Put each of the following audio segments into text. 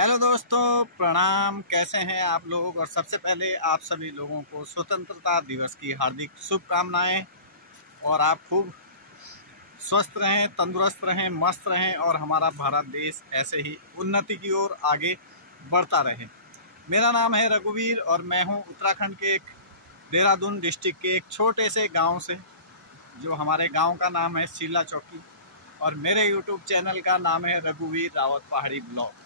Hello दोस्तों, प्रणाम। कैसे हैं आप लोग? और सबसे पहले आप सभी लोगों को स्वतंत्रता दिवस की हार्दिक शुभकामनाएं। और आप खूब स्वस्थ रहें, तंदुरुस्त रहें, मस्त रहें और हमारा भारत देश ऐसे ही उन्नति की ओर आगे बढ़ता रहे। मेरा नाम है रघुवीर और मैं हूं उत्तराखंड के एक देहरादून डिस्ट्रिक्ट के एक छोटे से गांव से, जो हमारे गांव का नाम है शीला चौकी। और मेरे यूट्यूब चैनल का नाम है रघुवीर रावत पहाड़ी ब्लॉग।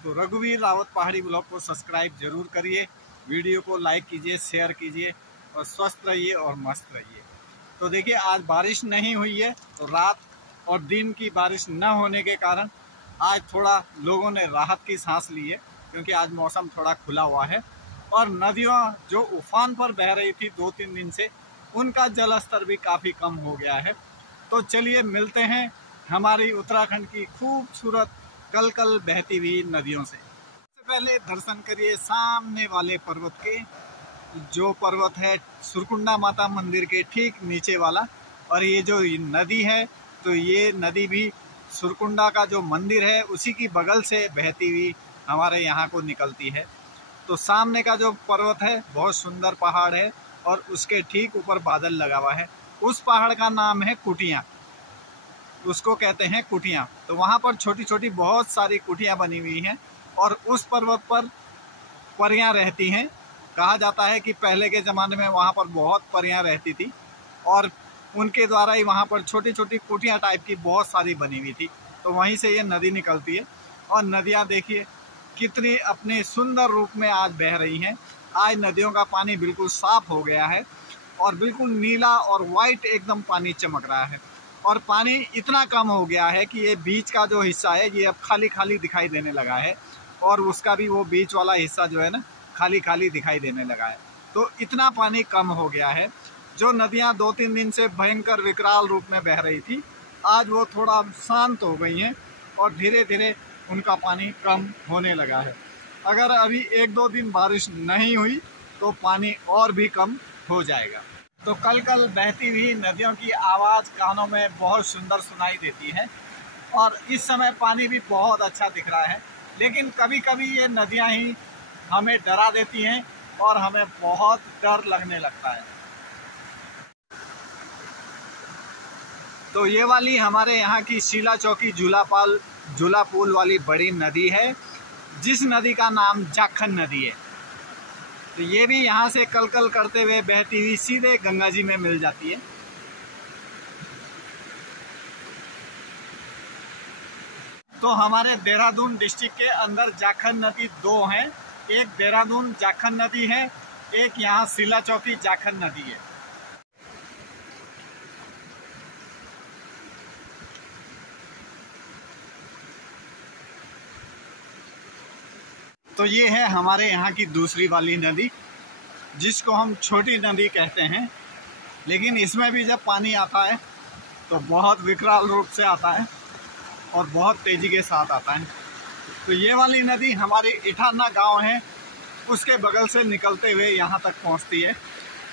तो रघुवीर रावत पहाड़ी ब्लॉग को सब्सक्राइब जरूर करिए, वीडियो को लाइक कीजिए, शेयर कीजिए और स्वस्थ रहिए और मस्त रहिए। तो देखिए, आज बारिश नहीं हुई है, तो रात और दिन की बारिश न होने के कारण आज थोड़ा लोगों ने राहत की सांस ली है, क्योंकि आज मौसम थोड़ा खुला हुआ है। और नदियाँ जो उफान पर बह रही थी 2-3 दिन से, उनका जल स्तर भी काफ़ी कम हो गया है। तो चलिए मिलते हैं हमारी उत्तराखंड की खूबसूरत कल कल बहती हुई नदियों से। सबसे पहले दर्शन करिए सामने वाले पर्वत के, जो पर्वत है सुरकुंडा माता मंदिर के ठीक नीचे वाला। और ये जो नदी है, तो ये नदी भी सुरकुंडा का जो मंदिर है उसी की बगल से बहती हुई हमारे यहाँ को निकलती है। तो सामने का जो पर्वत है बहुत सुंदर पहाड़ है और उसके ठीक ऊपर बादल लगा हुआ है। उस पहाड़ का नाम है कुटिया, उसको कहते हैं कुटिया। तो वहाँ पर छोटी छोटी बहुत सारी कुटिया बनी हुई हैं और उस पर्वत पर परियां रहती हैं। कहा जाता है कि पहले के ज़माने में वहाँ पर बहुत परियां रहती थी और उनके द्वारा ही वहाँ पर छोटी छोटी कुटिया टाइप की बहुत सारी बनी हुई थी। तो वहीं से ये नदी निकलती है और नदियाँ देखिए कितनी अपने सुंदर रूप में आज बह रही हैं। आज नदियों का पानी बिल्कुल साफ हो गया है और बिल्कुल नीला और वाइट एकदम पानी चमक रहा है। और पानी इतना कम हो गया है कि ये बीच का जो हिस्सा है ये अब खाली खाली दिखाई देने लगा है और उसका भी वो बीच वाला हिस्सा जो है ना, खाली खाली दिखाई देने लगा है। तो इतना पानी कम हो गया है। जो नदियाँ 2-3 दिन से भयंकर विकराल रूप में बह रही थी, आज वो थोड़ा शांत हो गई हैं और धीरे धीरे उनका पानी कम होने लगा है। अगर अभी 1-2 दिन बारिश नहीं हुई तो पानी और भी कम हो जाएगा। तो कल कल बहती हुई नदियों की आवाज़ कानों में बहुत सुंदर सुनाई देती है और इस समय पानी भी बहुत अच्छा दिख रहा है। लेकिन कभी कभी ये नदियां ही हमें डरा देती हैं और हमें बहुत डर लगने लगता है। तो ये वाली हमारे यहाँ की शीला चौकी झूला पुल वाली बड़ी नदी है, जिस नदी का नाम जाखन नदी है। तो ये भी यहाँ से कल कल करते हुए बहती हुई सीधे गंगा जी में मिल जाती है। तो हमारे देहरादून डिस्ट्रिक्ट के अंदर जाखन नदी 2 हैं। एक देहरादून जाखन नदी है, एक यहाँ शीला चौकी जाखन नदी है। तो ये है हमारे यहाँ की दूसरी वाली नदी, जिसको हम छोटी नदी कहते हैं। लेकिन इसमें भी जब पानी आता है तो बहुत विकराल रूप से आता है और बहुत तेज़ी के साथ आता है। तो ये वाली नदी हमारी इठाना गांव है, उसके बगल से निकलते हुए यहाँ तक पहुँचती है।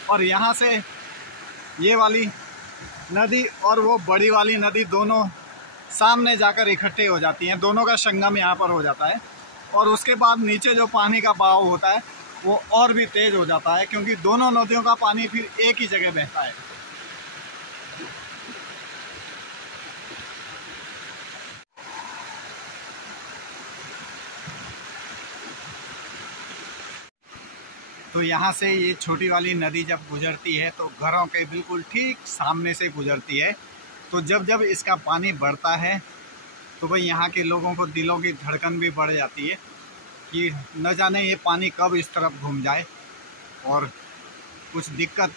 और यहाँ से ये वाली नदी और वो बड़ी वाली नदी दोनों सामने जाकर इकट्ठे हो जाती हैं, दोनों का संगम यहाँ पर हो जाता है। और उसके बाद नीचे जो पानी का बहाव होता है वो और भी तेज़ हो जाता है, क्योंकि दोनों नदियों का पानी फिर एक ही जगह बहता है। तो यहाँ से ये छोटी वाली नदी जब गुजरती है तो घरों के बिल्कुल ठीक सामने से गुजरती है। तो जब जब इसका पानी बढ़ता है तो भाई यहाँ के लोगों को दिलों की धड़कन भी बढ़ जाती है कि न जाने ये पानी कब इस तरफ घूम जाए और कुछ दिक्कत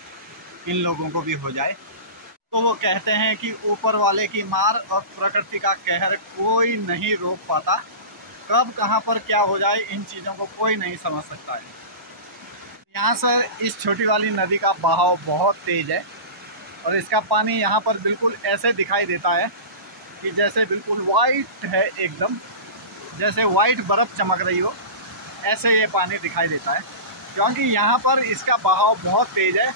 इन लोगों को भी हो जाए। तो वो कहते हैं कि ऊपर वाले की मार और प्रकृति का कहर कोई नहीं रोक पाता। कब कहाँ पर क्या हो जाए इन चीज़ों को कोई नहीं समझ सकता है। यहाँ से इस छोटी वाली नदी का बहाव बहुत तेज़ है और इसका पानी यहाँ पर बिल्कुल ऐसे दिखाई देता है कि जैसे बिल्कुल वाइट है, एकदम जैसे वाइट बर्फ़ चमक रही हो, ऐसे ये पानी दिखाई देता है। क्योंकि यहाँ पर इसका बहाव बहुत तेज़ है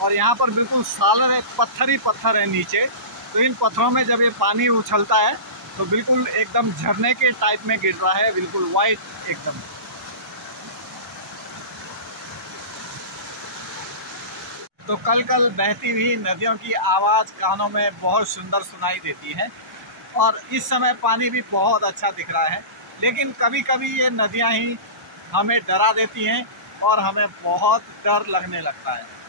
और यहाँ पर बिल्कुल सालर है, पत्थर ही पत्थर है नीचे। तो इन पत्थरों में जब ये पानी उछलता है तो बिल्कुल एकदम झरने के टाइप में गिर रहा है, बिल्कुल वाइट एकदम। तो कल कल बहती हुई नदियों की आवाज़ कानों में बहुत सुंदर सुनाई देती है और इस समय पानी भी बहुत अच्छा दिख रहा है। लेकिन कभी कभी ये नदियाँ ही हमें डरा देती हैं और हमें बहुत डर लगने लगता है।